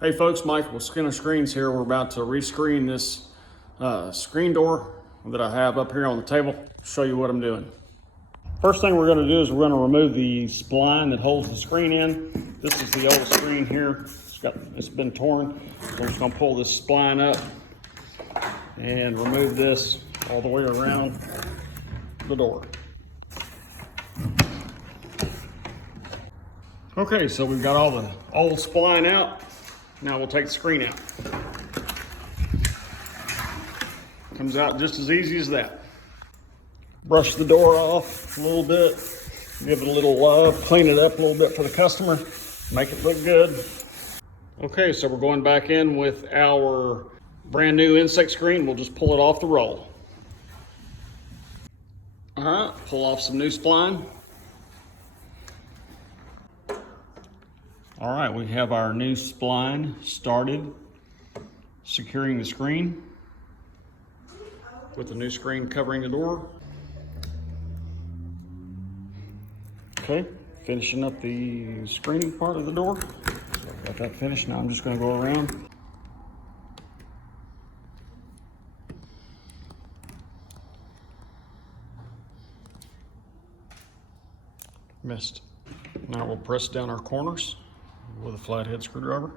Hey folks, Mike with Skinner Screens here. We're about to rescreen this screen door that I have up here on the table. Show you what I'm doing. First thing we're going to do is we're going to remove the spline that holds the screen in. This is the old screen here. It's been torn. So I'm just going to pull this spline up and remove this all the way around the door. Okay, so we've got all the old spline out. Now we'll take the screen out. Comes out just as easy as that. Brush the door off a little bit, give it a little love, clean it up a little bit for the customer, make it look good. Okay, so we're going back in with our brand new insect screen. We'll just pull it off the roll. All right, pull off some new spline. All right, we have our new spline started, securing the screen with the new screen covering the door. Okay, finishing up the screening part of the door. So I've got that finished. Now I'm just going to go around. Missed. Now we'll press down our corners with a flathead screwdriver.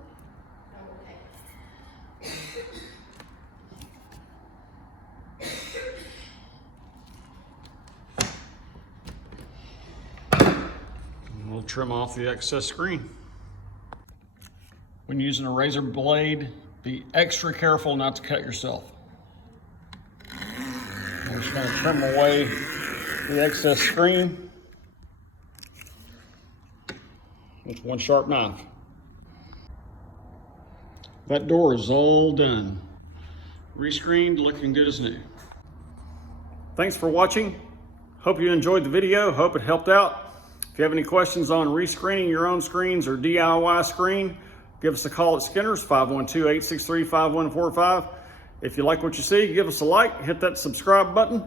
And we'll trim off the excess screen. When using a razor blade, be extra careful not to cut yourself. We're just going to trim away the excess screen with one sharp knife. That door is all done. Rescreened, looking good as new. Thanks for watching. Hope you enjoyed the video. Hope it helped out. If you have any questions on rescreening your own screens or DIY screen, give us a call at Skinner's, 512-863-5145. If you like what you see, give us a like, hit that subscribe button.